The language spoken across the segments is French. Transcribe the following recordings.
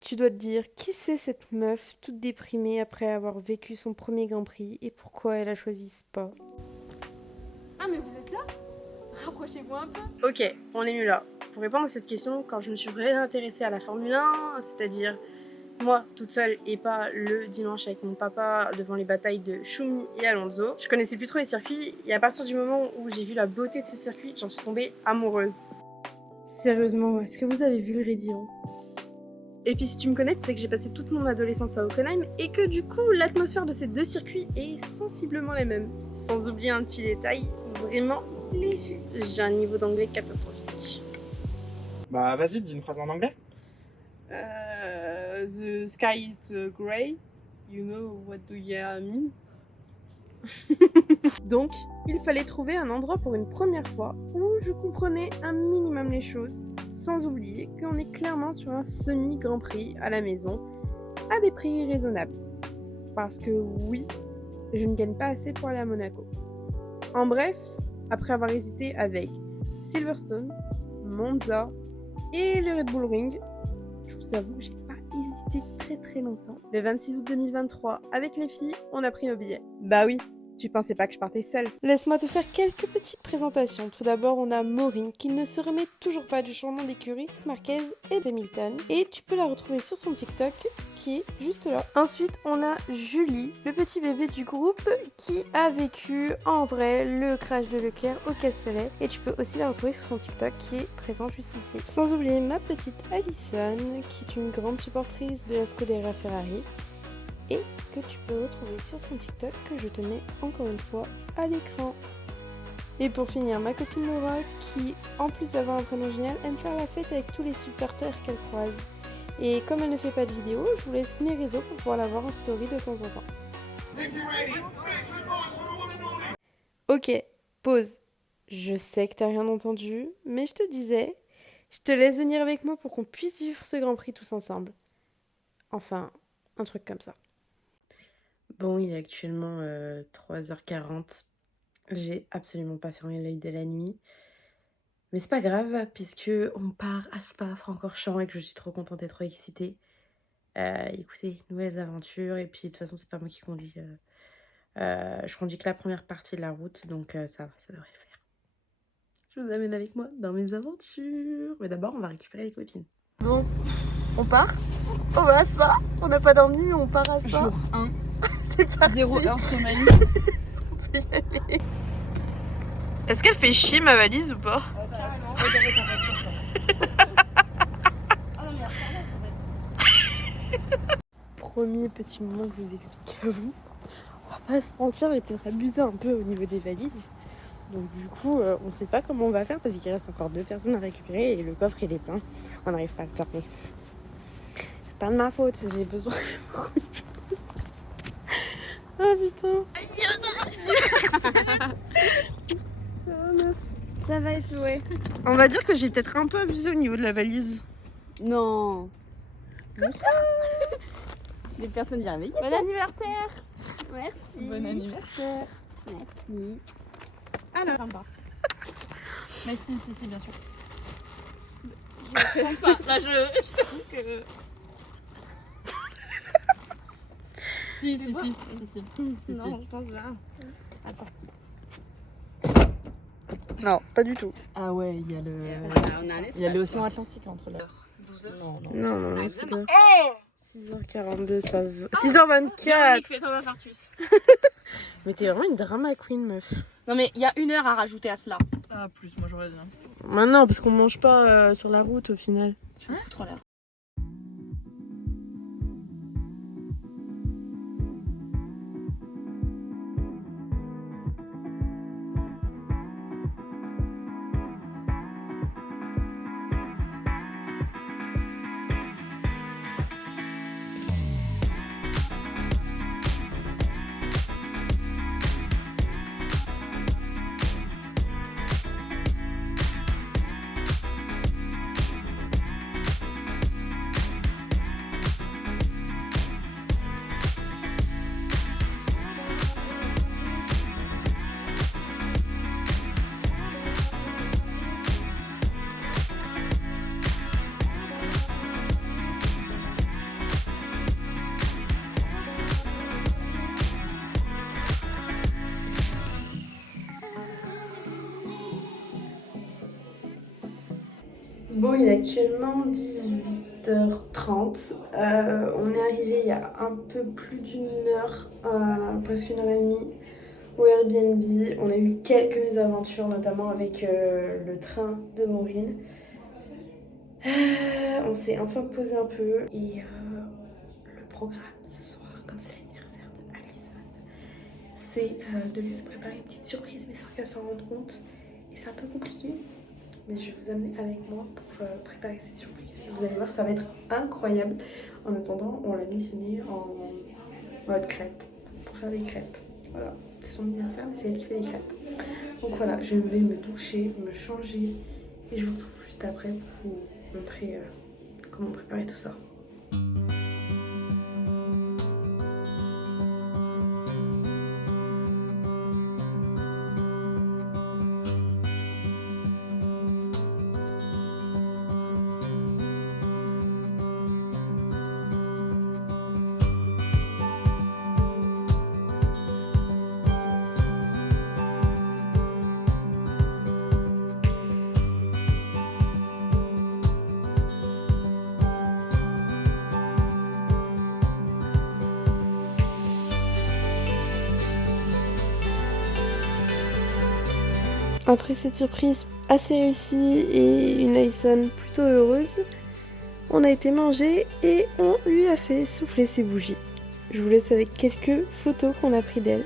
Tu dois te dire, qui c'est cette meuf toute déprimée après avoir vécu son premier Grand Prix et pourquoi elle a choisi Spa? Ah mais vous êtes là? Rapprochez-vous un peu. Ok, on est mieux là. Pour répondre à cette question, quand je me suis réintéressée à la Formule 1, c'est-à-dire moi toute seule et pas le dimanche avec mon papa devant les batailles de Schumi et Alonso, je connaissais plus trop les circuits et à partir du moment où j'ai vu la beauté de ce circuit, j'en suis tombée amoureuse. Sérieusement, est-ce que vous avez vu le Rédillon? Et puis si tu me connais, tu sais que j'ai passé toute mon adolescence à Hockenheim et que du coup l'atmosphère de ces deux circuits est sensiblement la même. Sans oublier un petit détail vraiment léger. J'ai un niveau d'anglais catastrophique. Bah vas-y, dis une phrase en anglais. The sky is grey. You know what do you mean? Donc, il fallait trouver un endroit pour une première fois où je comprenais un minimum les choses, sans oublier qu'on est clairement sur un semi-grand prix à la maison, à des prix raisonnables. Parce que oui, je ne gagne pas assez pour aller à Monaco. En bref, après avoir hésité avec Silverstone, Monza et le Red Bull Ring, je vous avoue que j'ai pas hésité très longtemps. Le 26 août 2023, avec les filles, on a pris nos billets. Bah oui, tu pensais pas que je partais seule. Laisse-moi te faire quelques petites présentations. Tout d'abord, on a Maureen qui ne se remet toujours pas du changement d'écurie, Marquez et Hamilton. Et tu peux la retrouver sur son TikTok qui est juste là. Ensuite, on a Julie, le petit bébé du groupe qui a vécu en vrai le crash de Leclerc au Castellet. Et tu peux aussi la retrouver sur son TikTok qui est présent juste ici. Sans oublier ma petite Alison qui est une grande supportrice de la Scuderia Ferrari et que tu peux retrouver sur son TikTok que je te mets encore une fois à l'écran. Et pour finir, ma copine Laura qui, en plus d'avoir un prénom génial, aime faire la fête avec tous les supporters qu'elle croise. Et comme elle ne fait pas de vidéo, je vous laisse mes réseaux pour pouvoir la voir en story de temps en temps. Ok, pause. Je sais que t'as rien entendu, mais je te disais, je te laisse venir avec moi pour qu'on puisse vivre ce Grand Prix tous ensemble. Enfin, un truc comme ça. Bon, il est actuellement 3h40. J'ai absolument pas fermé l'œil de la nuit. Mais c'est pas grave, puisque on part à Spa-Francorchamps et que je suis trop contente et trop excitée. Écoutez, nouvelles aventures. Et puis, de toute façon, c'est pas moi qui conduis. Je conduis que la première partie de la route, donc ça va, ça devrait le faire. Je vous amène avec moi dans mes aventures. Mais d'abord, on va récupérer les copines. Bon, on part. On va à Spa. On n'a pas dormi, mais on part à Spa. Jour 1, C'est parti. 0 heure sommeil. Est-ce qu'elle fait chier ma valise ou pas? Carrément. Premier petit moment que je vous explique à vous. On va pas se mentir, j'ai peut-être abusé un peu au niveau des valises. Donc du coup, on sait pas comment on va faire parce qu'il reste encore 2 personnes à récupérer et le coffre il est plein. On n'arrive pas à le fermer. C'est pas de ma faute, j'ai besoin de beaucoup de choses. Ah putain. Ça va être ouais. On va dire que j'ai peut-être un peu abusé au niveau de la valise. Non. Les personnes bienveillantes. Bon anniversaire. Merci. Bon anniversaire. Merci. Alors. Mais si, bien sûr. Je pense pas. Là, je t'avoue que. Si. Non, je pense là. Attends. Non, pas du tout. Ah ouais, il y a le. Il y a l'océan Atlantique entre là. 12h. Non, c'est clair. 6h42, ça va. 6h24. Fais ton infarctus. Mais t'es vraiment une drama queen, meuf. Non mais il y a 1 heure à rajouter à cela. Ah plus, moi j'aurais bien. Maintenant, parce qu'on mange pas sur la route au final. Tu me foutre là. Bon, il est actuellement 18h30. On est arrivé il y a un peu plus d'une heure, presque une heure et demie au Airbnb. On a eu quelques mésaventures, notamment avec le train de Maureen. On s'est enfin posé un peu et le programme de ce soir, comme c'est l'anniversaire de Alison, c'est de lui préparer une petite surprise, mais sans qu'elle s'en rende compte. Et c'est un peu compliqué, mais je vais vous amener avec moi pour préparer cette surprise. Vous allez voir, ça va être incroyable. En attendant, on l'a missionné en mode crêpe, pour faire des crêpes. Voilà, c'est son anniversaire, mais c'est elle qui fait des crêpes. Donc voilà, je vais me doucher, me changer, et je vous retrouve juste après pour vous montrer comment préparer tout ça. Après cette surprise assez réussie et une Alison plutôt heureuse, on a été manger et on lui a fait souffler ses bougies. Je vous laisse avec quelques photos qu'on a prises d'elle.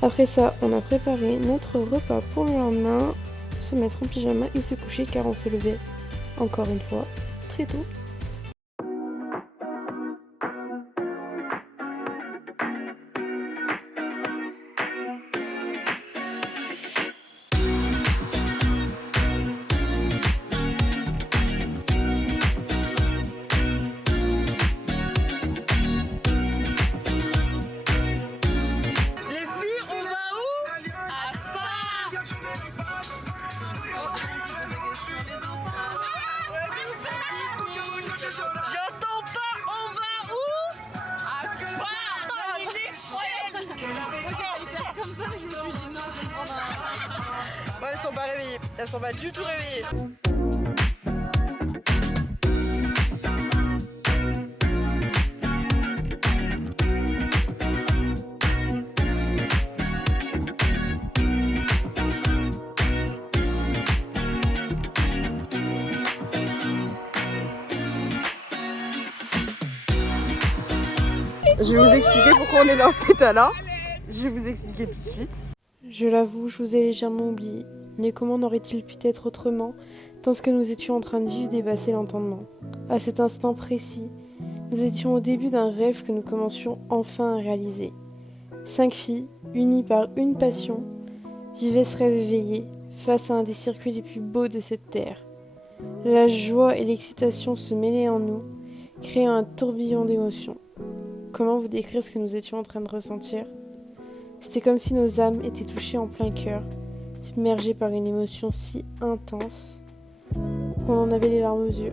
Après ça, on a préparé notre repas pour le lendemain, se mettre en pyjama et se coucher car on se levait, encore une fois, très tôt. J'entends pas, on va où? À Spa. Il est chouette. Regarde, il fait comme ça, je me suis dit non, je vais prendre un... Ouais, elles sont pas réveillées. Elles sont pas du tout réveillées. Je vais vous expliquer pourquoi on est dans cet état-là. Je vais vous expliquer tout de suite. Je l'avoue, je vous ai légèrement oublié. Mais comment n'aurait-il pu être autrement, tant que nous étions en train de vivre dépasser l'entendement. À cet instant précis, nous étions au début d'un rêve que nous commencions enfin à réaliser. 5 filles, unies par une passion, vivaient ce rêve éveillé, face à un des circuits les plus beaux de cette terre. La joie et l'excitation se mêlaient en nous, créant un tourbillon d'émotions. Comment vous décrire ce que nous étions en train de ressentir ? C'était comme si nos âmes étaient touchées en plein cœur, submergées par une émotion si intense qu'on en avait les larmes aux yeux.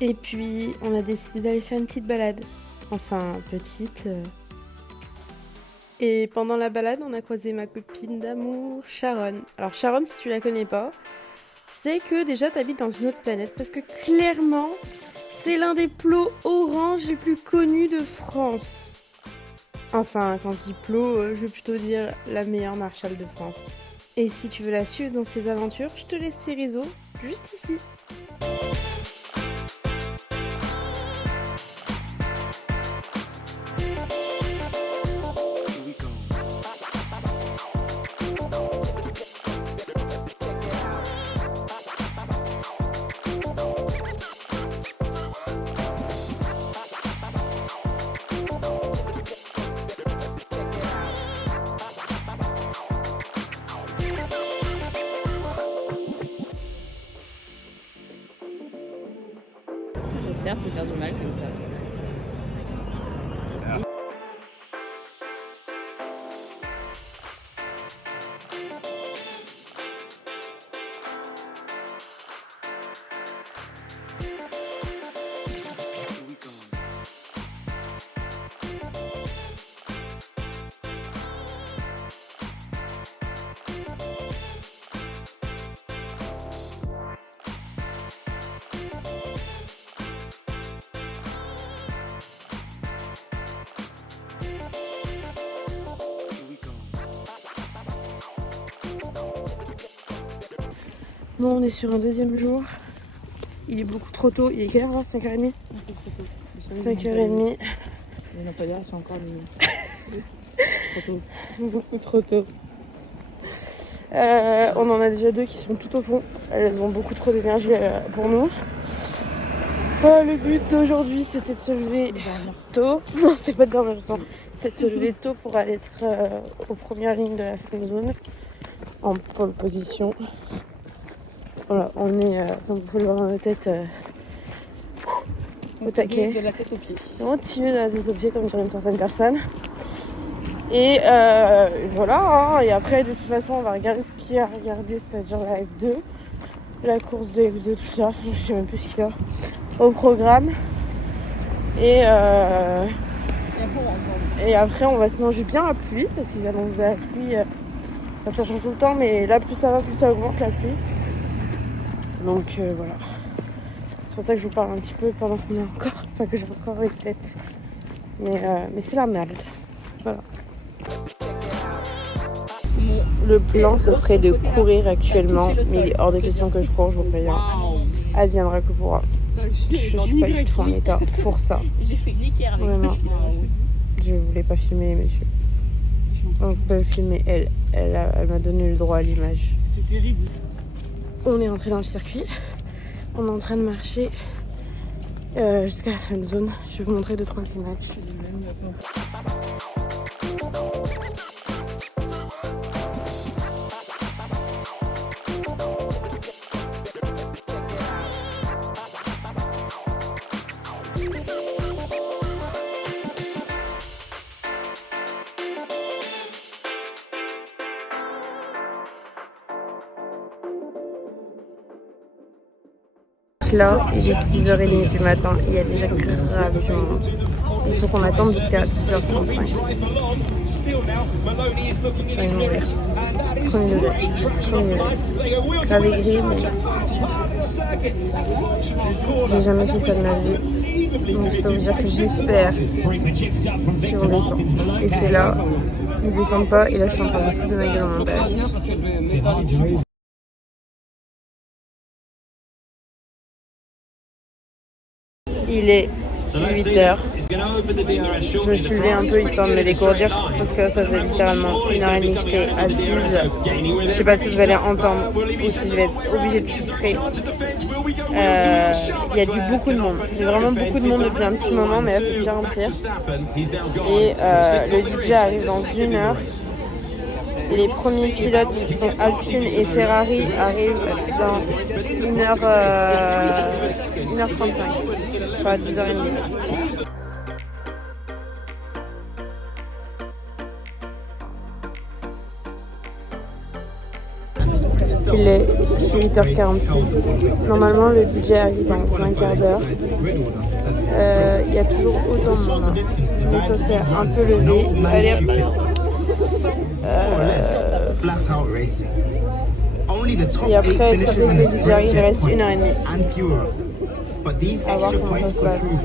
Et puis, on a décidé d'aller faire une petite balade. Enfin, petite. Et pendant la balade, on a croisé ma copine d'amour, Sharon. Alors Sharon, si tu la connais pas, c'est que déjà t'habites dans une autre planète. Parce que clairement, c'est l'un des plots orange les plus connus de France. Enfin, quand je dis plot, je veux plutôt dire la meilleure Marshall de France. Et si tu veux la suivre dans ses aventures, je te laisse ses réseaux juste ici. Ça sert de se faire du mal comme ça. Bon, on est sur un deuxième jour. Il est beaucoup trop tôt. Il est quelle heure là, 5h30 5h30. Les lampadaires sont encore trop tôt. Beaucoup trop tôt. On en a déjà 2 qui sont tout au fond. Elles ont beaucoup trop d'énergie pour nous. Le but d'aujourd'hui, c'était de se lever tôt. Non, c'est pas de dormir tôt. C'est de se lever tôt pour aller être aux premières lignes de la fan zone. En pole position. Voilà, on est, comme vous pouvez le voir dans la tête, au taquet. De la tête aux pieds. Motivé de la tête aux pieds, comme dirait une certaine personne. Et voilà, hein. Et après, de toute façon, on va regarder ce qu'il y a à regarder, c'est-à-dire la F2, la course de F2, tout ça. Je sais même plus ce qu'il y a au programme. Et après, on va se manger bien la pluie, parce qu'ils annoncent la pluie. Ça change tout le temps, mais là, plus ça va, plus ça augmente la pluie. Donc voilà. C'est pour ça que je vous parle un petit peu pendant qu'on est encore. Enfin, que j'ai encore une tête. Mais c'est la merde. Voilà. Le plan, ce serait de courir actuellement. Mais il est hors de question que je cours, je vous préviens. Adviendra que pourra. Je suis pas du tout en état pour ça. J'ai fait une équerre avec Vraiment. Je voulais pas filmer, monsieur. On peut filmer elle. Elle m'a donné le droit à l'image. C'est terrible. On est entré dans le circuit. On est en train de marcher jusqu'à la fan zone. Je vais vous montrer 2-3 images. Là, il est 6h30 du matin, il y a déjà grave du monde. Il faut qu'on attende jusqu'à 10h35. J'ai envie de mourir. Premier degré. Grave aigri, mais j'ai jamais fait ça de ma vie. Donc je peux vous dire que j'espère qu'ils vont descendre. Et c'est là, ils descendent pas, et là je suis en train de me foutre de ma gueule en montage. Il est 8h. Je me suis levée un peu histoire de me dégourdir parce que ça faisait littéralement 1h30 que j'étais assise. Je sais pas si vous allez entendre ou si je vais être obligée de filtrer. Il y a beaucoup de monde. Il y a vraiment beaucoup de monde depuis un petit moment, mais là c'est bien en pire. Et le DJ arrive dans 1 heure. Et les premiers pilotes qui sont Alpine et Ferrari arrivent dans 1h35. Enfin 10h30. qu'il est 8h46. Normalement, le DJ arrive dans un quart d'heure. Il y a toujours autant de monde. Donc ça s'est un peu levé. Allez, et après, quand le DJ arrive, il reste 1h30. À voir comment ça se passe.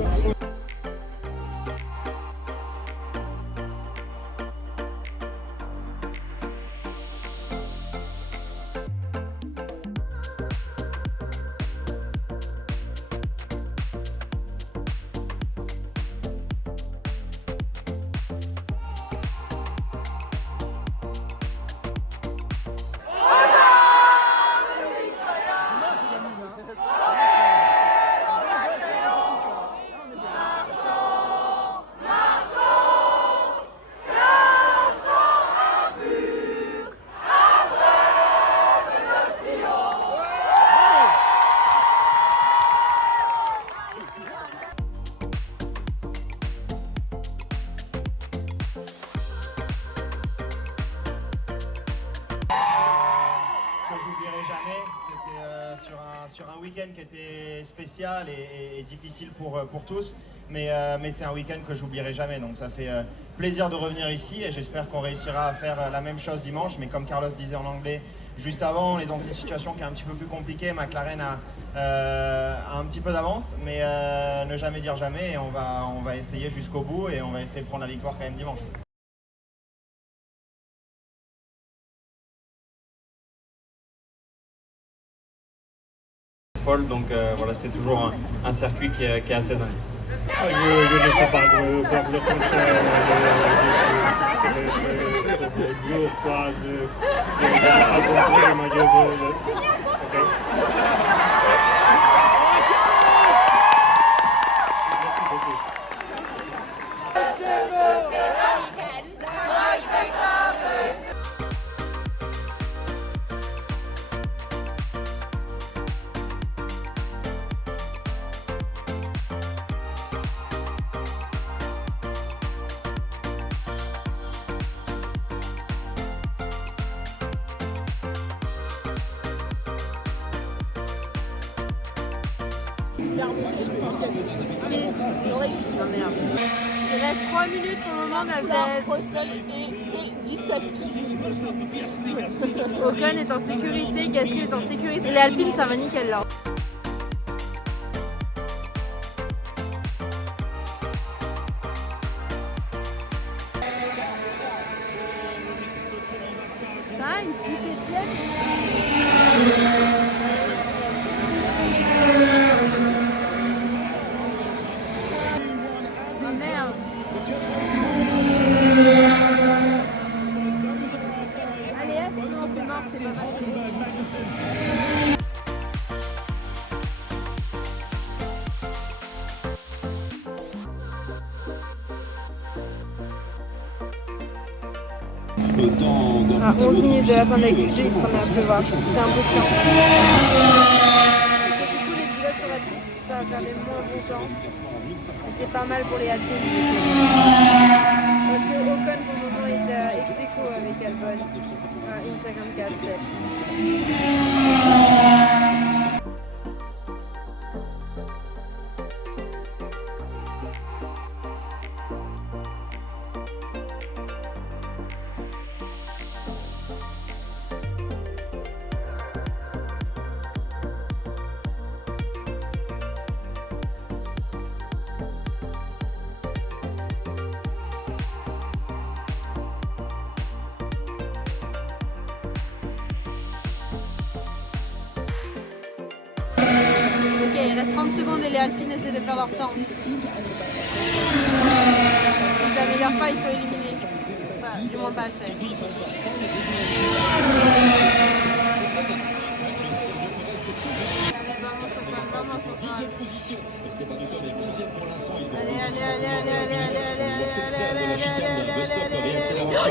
Que j'oublierai jamais, c'était sur un week-end qui était spécial et difficile pour tous, mais c'est un week-end que j'oublierai jamais, donc ça fait plaisir de revenir ici et j'espère qu'on réussira à faire la même chose dimanche, mais comme Carlos disait en anglais juste avant, on est dans une situation qui est un petit peu plus compliquée, McLaren a un petit peu d'avance, mais ne jamais dire jamais et on va essayer jusqu'au bout et on va essayer de prendre la victoire quand même dimanche. Folle, donc voilà, c'est toujours un circuit qui est assez dingue. Je ne sais pas, pour le concert, le jour, quoi, Il reste 3 minutes pour le moment d'Abdel. Ocon est en sécurité, Gasly est en sécurité. Les Alpines, ça va nickel là. Ça, une 17e. À 11 minutes de la fin de la QG, il se remet à pleuvoir. C'est un peu chiant. Du coup, les pilotes sur la piste, ça va faire des moins bons temps. Et c'est pas mal pour les Alpines. Parce que Ocon, pour le moment, est ex-aequo avec Albon. À 1,54,7. Il reste 30 secondes et les Alpines essaient de faire leur temps. S'ils n'améliorent pas, ils sont éliminés. Enfin, du moins pas assez.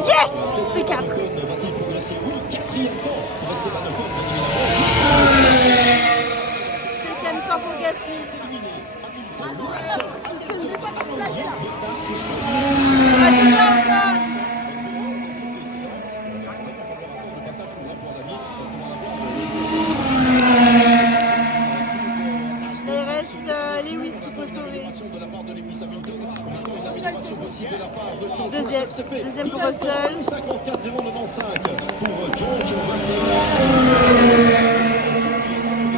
Yes! C'est 4. Septième temps pour Gasly. Deuxième pour Russell. 54,095 pour George Russell.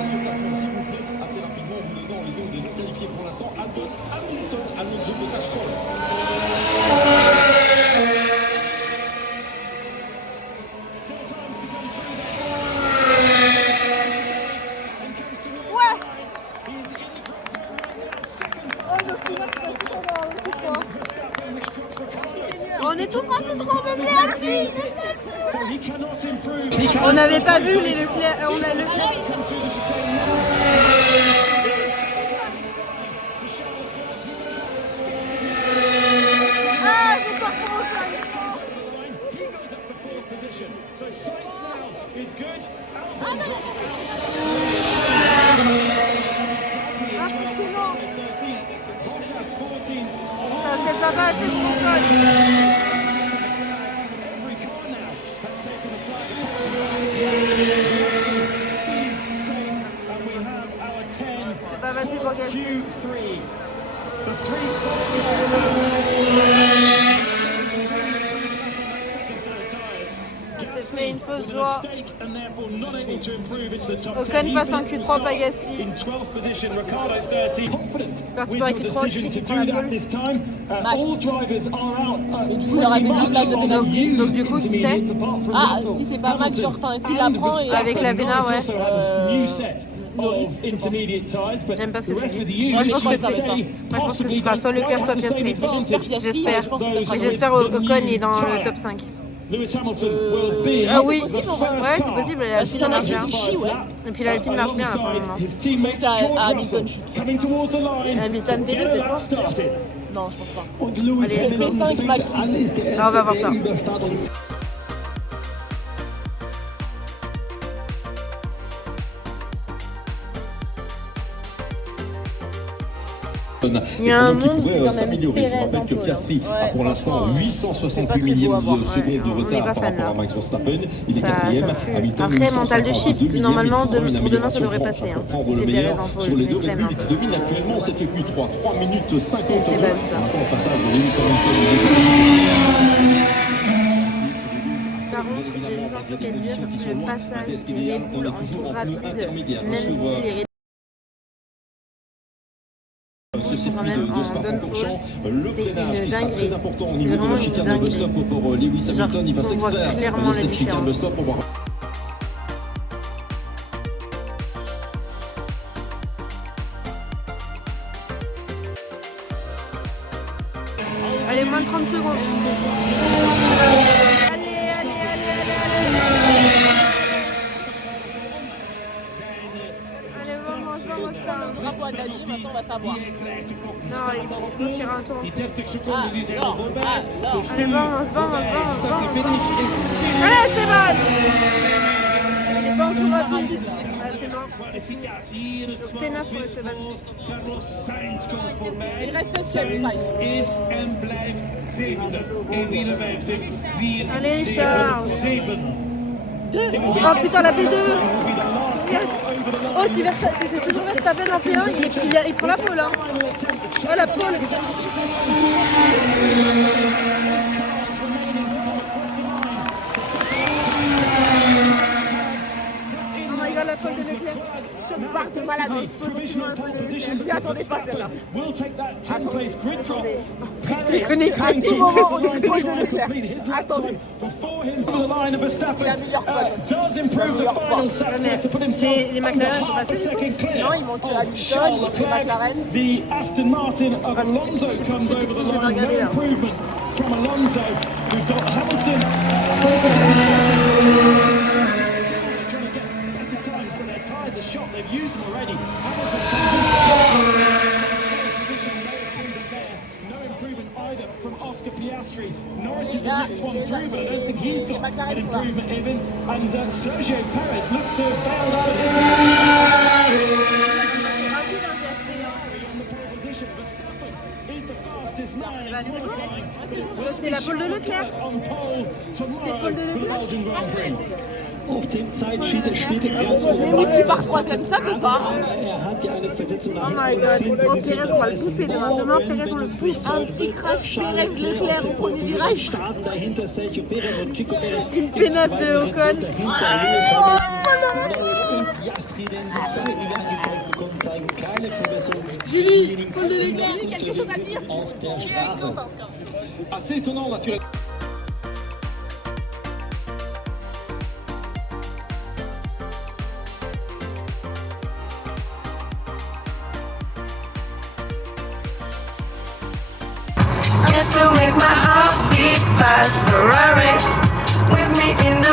Ce classement, s'il vous plaît, assez rapidement, vous le donnant les noms des non qualifiés pour l'instant. Albon, Hamilton, Alonso, Bottas, Stroll. On est tous un peu trop meublés aussi. On n'avait pas vu les Leclerc. On a Leclerc. Ah, j'ai pas compris. Impressionnant. Ça fait pas mal, c'est mon code. C'est pas facile pour Gasly. Il s'est fait une fausse joie. Ocon passe en Q3, pas Gasly. C'est parti pour la Q3, qui prend la pole. Et du coup, il aura des 10 places de pénalité. Donc du coup, qui c'est? Ah, si c'est pas Max, genre, enfin, s'il la prend et... Avec la Bénard, ouais. J'aime pas ce que je dis. Moi, je pense que c'est. Moi, je pense que ce sera soit Leclerc, soit Piastri. J'espère. Et j'espère Ocon est dans le top 5. Ah oui, ouais, c'est possible. L'Alpine marche bien. Et puis l'Alpine marche bien pour le moment. C'est à Hamilton chute. Hamilton P2 peut-être? Non, je pense pas. Allez, P5 maxi. On va voir ça. Il y a un monde qui pourrait s'améliorer. Je rappelle que Piastri a pour l'instant 868 millièmes de secondes de retard par rapport à Max Verstappen. Il est quatrième. Après, mental de chips, normalement, pour demain, ça devrait passer. Si c'est Pérez en pole, sur les deux régules qui dominent actuellement cette Q3. 3 minutes 52. Maintenant, on passe à Lewis Hamilton. Par contre, j'ai juste un truc à dire, le passage des Red Bull en tour rapide, même si les ce circuit de Spa-Francorchamps, le freinage qui sera très important au niveau de la chicane de stop pour Lewis Hamilton. Il va s'extraire de cette chicane de stop. Allez, moins de 30 secondes. Allez. Allez, vamos. Un drapeau à Dani, maintenant on va savoir. Non, il faut tirer un tour. Allez, vamos. Allez, c'est bon. Il est pas en tour rapide. Ah, c'est mort. Donc, pénal pour le cheval. Il reste 7ème, Allez, Charles. Oh putain, la P2. Yes. Oh, si c'est toujours Verstappen en P1, il prend la pole. Hein. Oh, la pole. Oh my god, la pole de Leclerc. Je pars de malade. Je m'y attendais pas celle-là. Restez connectés à tout moment. On est proche de Leclerc. Attendez. Il a meilleur Les McLaren sont passés. Non, il manque Hamilton, il manque McLaren. The Aston Martin of Alonso comes over the line. No improvement from Alonso. We've got Hamilton. Trying to get better times, but their tyres are shot. They've used them already. No improvement either from Oscar Piastri. Norris is the next one through, but I don't think he's got an improvement even. And Sergio Perez looks to have bailed out his C'est bon. Donc c'est la pole de Leclerc. C'est pole de Leclerc. Auf dem Zeitschild steht ganz oben. Mais oui, tu pars troisième, ça peut pas. Er hat ja eine Versetzung nach Oh my hinten god, erzielt. Pérez, on va le bouffer demain. Demain, Pérez, on le bouffe. Un petit crash Pérez Leclerc au premier virage. Starten dahinter Sergio Perez und Chico Perez. P9 de Ocon. Dahinter Lewis Hamilton, Norris und Piastri, denn die Zeiten, die wir angezeigt bekommen, zeigen keine Verbesserung. Julie, Paul de Leclerc, quelque chose à dire? Auf der Straße. Assez étonnant, naturellement. Just to make my heart beat fast, Ferrari with me in the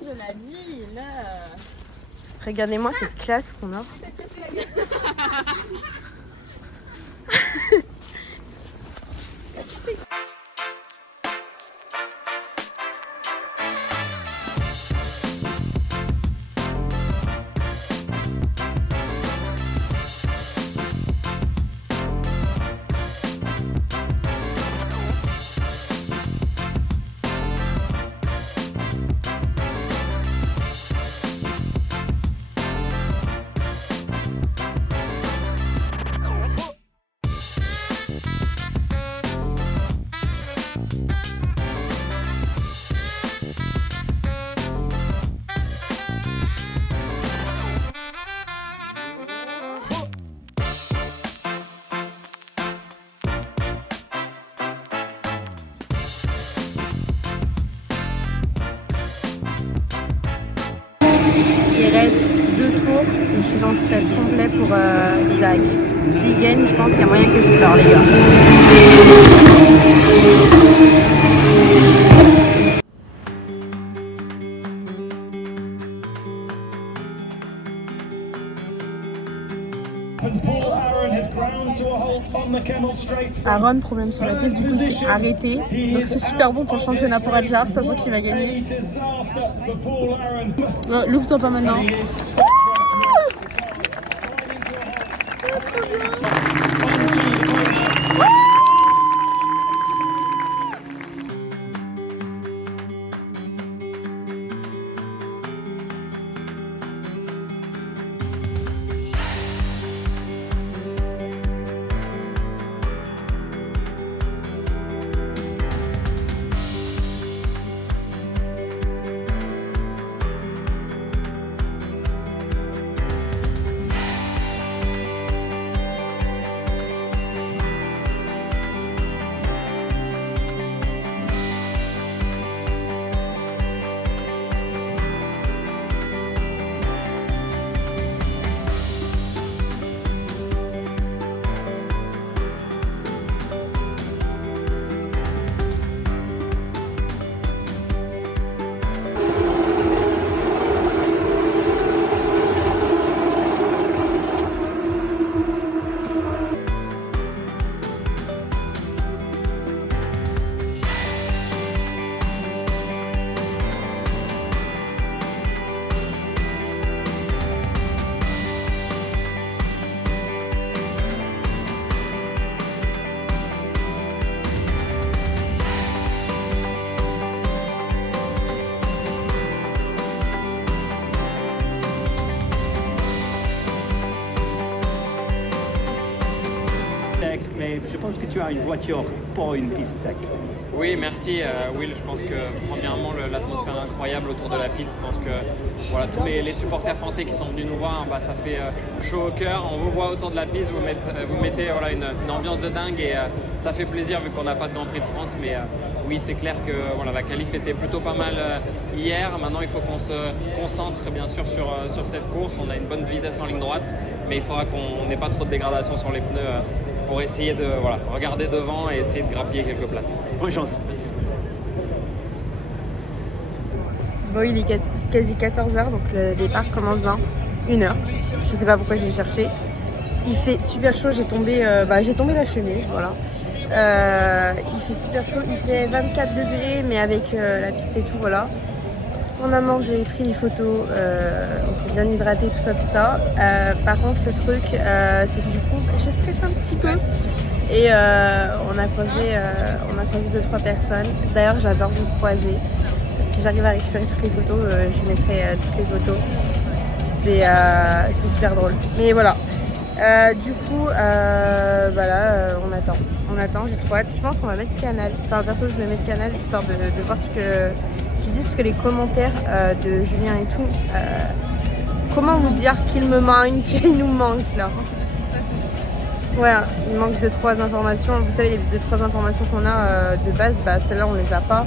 De la vie, là. Regardez-moi cette classe qu'on a. Il reste 2 tours, je suis en stress complet pour Isaac. S'il gagne, je pense qu'il y a moyen que je pleure, les gars. Aaron, problème sur la piste, du coup c'est arrêté. Donc c'est super bon pour le championnat pour Adjar, ça se voit qu'il va gagner. Loupe-toi pas maintenant. Mais je pense que tu as une voiture pour une piste sec. Oui, merci Will. Je pense que premièrement l'atmosphère incroyable autour de la piste. Je pense que voilà, tous les supporters français qui sont venus nous voir, bah, ça fait chaud au cœur. On vous voit autour de la piste, vous mettez voilà, une ambiance de dingue et ça fait plaisir vu qu'on n'a pas de Grand Prix de France. Mais oui, c'est clair que voilà, la qualif était plutôt pas mal hier. Maintenant, il faut qu'on se concentre bien sûr sur cette course. On a une bonne vitesse en ligne droite, mais il faudra qu'on n'ait pas trop de dégradation sur les pneus. Pour essayer de regarder devant et essayer de grappiller quelques places. Bonne chance. Bon, il est quasi 14h, donc le départ commence dans 1h. Je sais pas pourquoi j'ai cherché. Il fait super chaud, j'ai tombé la chemise, voilà. Il fait super chaud, il fait 24 degrés, mais avec la piste et tout, voilà. On a mangé, pris les photos, on s'est bien hydraté, tout ça. Par contre, le truc, c'est que du coup, je stresse un petit peu. Et on a croisé 2-3 personnes. D'ailleurs, j'adore vous croiser. Si j'arrive à récupérer toutes les photos, je mettrai toutes les photos. C'est super drôle. Mais voilà. Du coup, on attend. On attend, j'ai trop hâte. Je pense qu'on va mettre Canal. Enfin, perso, je vais mettre Canal histoire de voir ce qu'ils disent. Parce que les commentaires de Julien et tout, comment vous dire qu'il me manque, qu'il nous manque là. Voilà, il manque 2-3 informations. Vous savez, les 2-3 informations qu'on a de base, celles-là, on les a pas.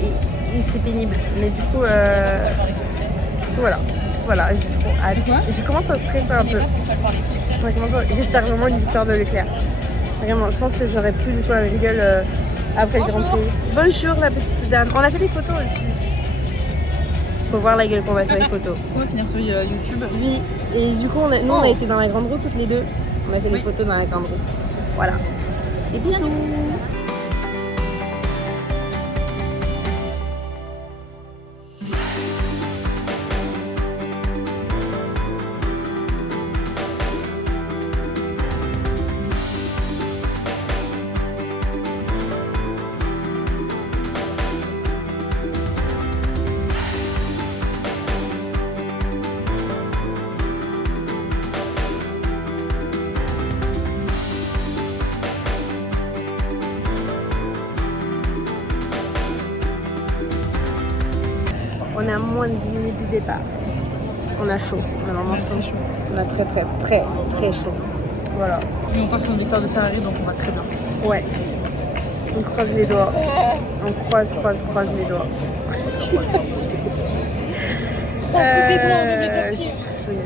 Et c'est pénible. Mais du coup, voilà, j'ai trop hâte. Je commence à stresser un peu. J'espère vraiment une victoire de Leclerc. Vraiment, je pense que j'aurais plus du tout la même gueule après le Grand Prix. Bonjour la petite dame. On a fait des photos aussi. Faut voir la gueule qu'on a sur les photos. On va finir sur YouTube. Oui, et du coup, nous on a été dans la grande roue toutes les deux. On a fait des photos dans la grande roue. Voilà. Et bisous. On est à moins de 10 minutes du départ. On a chaud, on a vraiment chaud. On a très très très très chaud. Voilà. Et on part sur une victoire de Ferrari, donc on va très bien. Ouais. On croise les doigts. On croise les doigts. Je suis fouille.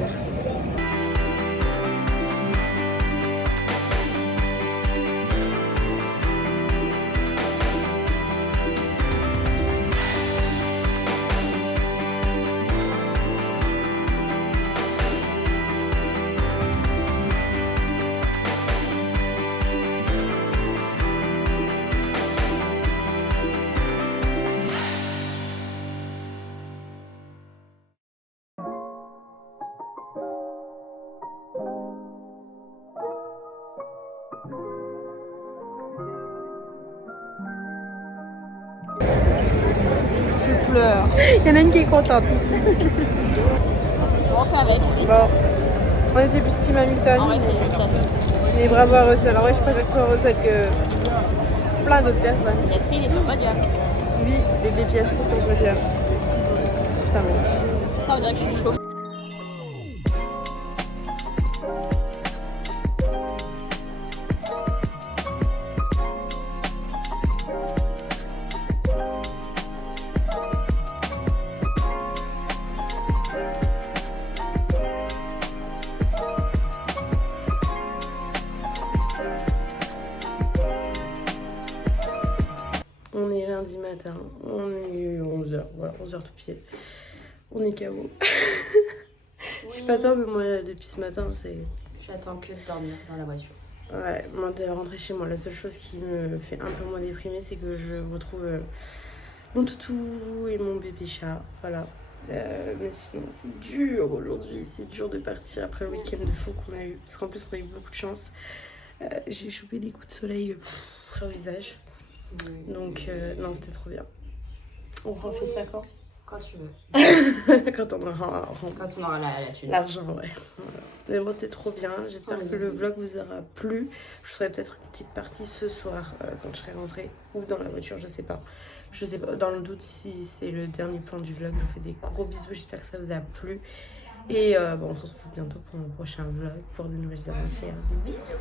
Je pleure. Il y en a une qui est contente ici. On fait avec. Bon. On était plus team Hamilton. En vrai, félicitations. Mais bravo à Russell. En vrai, je préfère que ce soit Russell que plein d'autres personnes. Piastri, il est sur le podium. Oui, bébé Piastri sur le podium. Putain, mais... Putain, on dirait que je suis chaud. On est lundi matin, on est 11h, voilà, 11h tout pied. On est KO. Je sais pas toi, mais moi, depuis ce matin, c'est... J'attends que de dormir dans la voiture. Ouais, moi, de rentrer chez moi, la seule chose qui me fait un peu moins déprimer, c'est que je retrouve mon toutou et mon bébé chat, voilà. Mais sinon, c'est dur aujourd'hui, c'est dur de partir après le week-end de fou qu'on a eu. Parce qu'en plus, on a eu beaucoup de chance. J'ai chopé des coups de soleil sur le visage. Donc, non, c'était trop bien. On refait ça quand? Quand tu veux. Quand on aura la thune. l'argent, ouais. Voilà. Mais bon, c'était trop bien. J'espère que le vlog vous aura plu. Je ferai peut-être une petite partie ce soir quand je serai rentrée. Ou dans la voiture, je sais pas. Je sais pas. Dans le doute, si c'est le dernier plan du vlog, je vous fais des gros bisous. J'espère que ça vous a plu. Et bon, on se retrouve bientôt pour un prochain vlog, pour de nouvelles aventures. Des bisous!